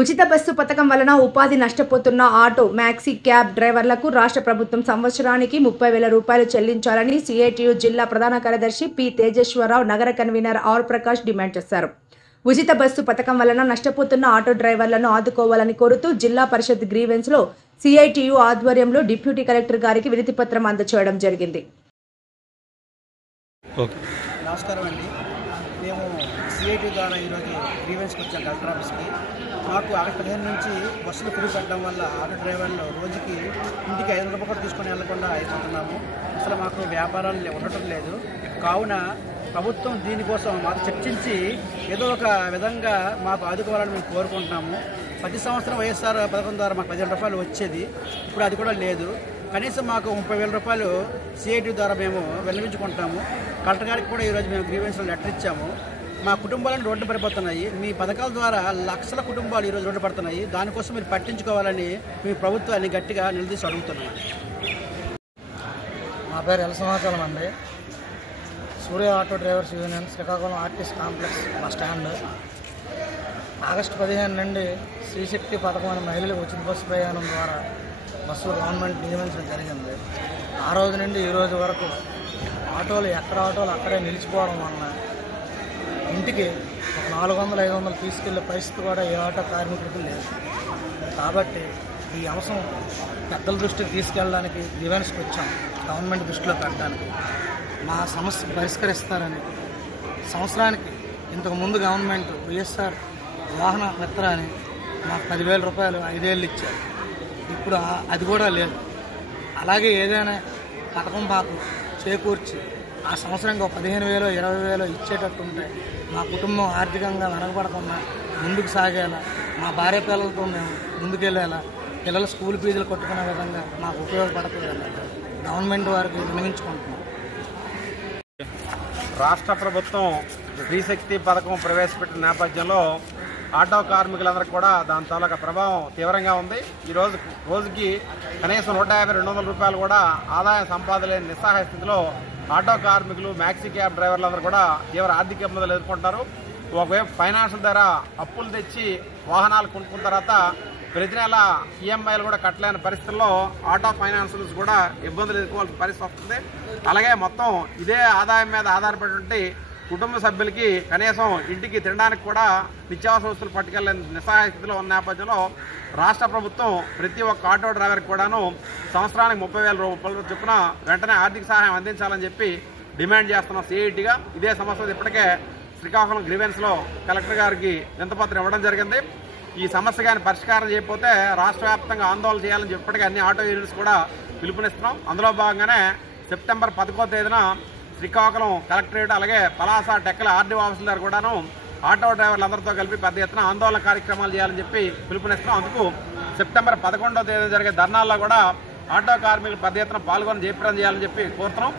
ఉచిత బస్సు పథకం వలన ఉపాధి నష్టపోతున్న ఆటో, మ్యాక్సీ క్యాబ్ డ్రైవర్లకు రాష్ట్ర ప్రభుత్వం సంవత్సరానికి 30,000 రూపాయలు చెల్లించాలని సిఐటియు జిల్లా ప్రధాన కార్యదర్శి పి. తేజేశ్వరరావు, నగర కన్వీనర్ ఆర్. ప్రకాష్ డిమాండ్ చేశారు. ఉచిత బస్సు పథకం వలన నష్టపోతున్న ఆటో డ్రైవర్లను ఆదుకోవాలని కోరుతూ జిల్లా పరిషత్ గ్రీవెన్స్లో సిఐటియు ఆధ్వర్యంలో డిప్యూటీ కలెక్టర్ గారికి వినతి పత్రం అందజేయడం జరిగింది. నమస్కారం అండి. మేము సిఐటి ద్వారా ఈరోజు గ్రీవెన్స్కి వచ్చాం కలెక్టర్ ఆఫీస్కి. మాకు ఆగస్టు 15 నుంచి బస్సులు ఫ్రీ పెట్టడం వల్ల ఆటో డ్రైవర్లు రోజుకి ఇంటికి 5 రూపాయలు తీసుకొని వెళ్లకుండా అయిపోతున్నాము. అసలు మాకు వ్యాపారాలు ఉండటం లేదు. కావున ప్రభుత్వం దీనికోసం మాకు చర్చించి ఏదో ఒక విధంగా మాకు ఆదుకోవాలని మేము కోరుకుంటున్నాము. ప్రతి సంవత్సరం వైఎస్ఆర్ పథకం ద్వారా మాకు 10,000 రూపాయలు వచ్చేది. ఇప్పుడు అది కూడా లేదు. కనీసం మాకు 30,000 రూపాయలు సిఐటి ద్వారా మేము విన్నవించుకుంటాము. కలెక్టర్ గారికి కూడా ఈరోజు మేము గ్రీవెన్స్లో లెటర్ ఇచ్చాము. మా కుటుంబాలను రోడ్డు పడిపోతున్నాయి. మీ పథకాల ద్వారా లక్షల కుటుంబాలు ఈరోజు రోడ్డు పడుతున్నాయి. దానికోసం మీరు పట్టించుకోవాలని మీ ప్రభుత్వాన్ని గట్టిగా నిలదీసి అడుగుతున్నాం. నా పేరు ఎలసమాచలం అండి. Surya auto drivers union, Srikakulam RTC complex bus stand. August 15 నుండి శ్రీశక్తి పథకం అనే మహిళలకు ఉచిత బస్సు ప్రయాణం ద్వారా బస్సులు గవర్నమెంట్ నియమించడం జరిగింది. ఆ రోజు నుండి ఈ రోజు వరకు ఆటోలు అక్కడే నిలిచిపోవడం వలన ఇంటికి 400-500 తీసుకెళ్లే పరిస్థితి కూడా ఏ ఆటో కార్మికులకు లేదు. కాబట్టి ఈ అంశం పెద్దల దృష్టికి తీసుకెళ్ళడానికి గ్రీవెన్స్కి వచ్చాం, గవర్నమెంట్ దృష్టిలో పెట్టడానికి. మా సమస్య పరిష్కరిస్తారని సంవత్సరానికి ఇంతకుముందు గవర్నమెంట్ వైఎస్ఆర్ వాహన మిత్ర అని మాకు 10,000 రూపాయలు 5 ఏళ్ళు ఇచ్చారు. ఇప్పుడు అది కూడా లేదు. అలాగే ఏదైనా పథకం మాకు చేకూర్చి ఆ సంవత్సరంగా 15,000 20,000 ఇచ్చేటట్టు ఉంటే మా కుటుంబం ఆర్థికంగా వెనకబడకుండా ముందుకు సాగేలా, మా భార్య పిల్లలతో మేము ముందుకెళ్ళేలా, పిల్లల స్కూల్ ఫీజులు కొట్టుకునే విధంగా మాకు ఉపయోగపడుతుంది అన్నట్టు గవర్నమెంట్ వారికి విన్నవించుకుంటున్నాం. రాష్ట్ర ప్రభుత్వం శ్రీశక్తి పథకం ప్రవేశపెట్టిన నేపథ్యంలో ఆటో కార్మికులందరికీ కూడా దాని తాలూకా ప్రభావం తీవ్రంగా ఉంది. రోజుకి కనీసం 150-200 రూపాయలు కూడా ఆదాయం సంపాదలేని నిస్సహాయ స్థితిలో ఆటో కార్మికులు, మ్యాక్సీ క్యాబ్ డ్రైవర్లందరూ కూడా తీవ్ర ఆర్థిక ఇబ్బందులు ఎదుర్కొంటారు. ఒకవైపు ఫైనాన్షియల్ ద్వారా అప్పులు తెచ్చి వాహనాలు కొనుక్కున్న తర్వాత ప్రతి నెల ఈఎంఐలు కూడా కట్టలేని పరిస్థితుల్లో ఆటో ఫైనాన్షియల్స్ కూడా ఇబ్బందులు ఎదుర్కోవాల్సిన పరిస్థితి వస్తుంది. అలాగే మొత్తం ఇదే ఆదాయం మీద ఆధారపడి కుటుంబ సభ్యులకి కనీసం ఇంటికి తినడానికి కూడా నిత్యావసర వస్తువులు పట్టుకెళ్ళలేని నిస్సహాయ స్థితిలో ఉన్న నేపథ్యంలో రాష్ట్ర ప్రభుత్వం ప్రతి ఒక్క ఆటో డ్రైవర్కి కూడాను సంవత్సరానికి 30,000 రూపాయల చొప్పున వెంటనే ఆర్థిక సహాయం అందించాలని చెప్పి డిమాండ్ చేస్తున్నాం సిఐటిగా. ఇదే సమస్య ఇప్పటికే శ్రీకాకుళం గ్రీవెన్స్లో కలెక్టర్ గారికి వినతిపత్రం ఇవ్వడం జరిగింది. ఈ సమస్య కానీ పరిష్కారం చేయకపోతే రాష్ట్ర వ్యాప్తంగా ఆందోళన చేయాలని చెప్పి ఇప్పటికే అన్ని ఆటో యూనియన్స్ కూడా పిలుపునిస్తున్నాం. అందులో భాగంగానే సెప్టెంబర్ 11వ తేదీన శ్రీకాకుళం కలెక్టరేట్, అలాగే పలాస టెక్కల ఆర్డీఓ ఆఫీసుల దగ్గర కూడాను ఆటో డ్రైవర్లందరితో కలిపి పెద్ద ఎత్తున ఆందోళన కార్యక్రమాలు చేయాలని చెప్పి పిలుపునిస్తున్నాం. అందుకు సెప్టెంబర్ 11వ తేదీ జరిగే ధర్నాల్లో కూడా ఆటో కార్మికులు పెద్ద ఎత్తున పాల్గొని జయప్రదం చేయాలని చెప్పి కోరుతున్నాం.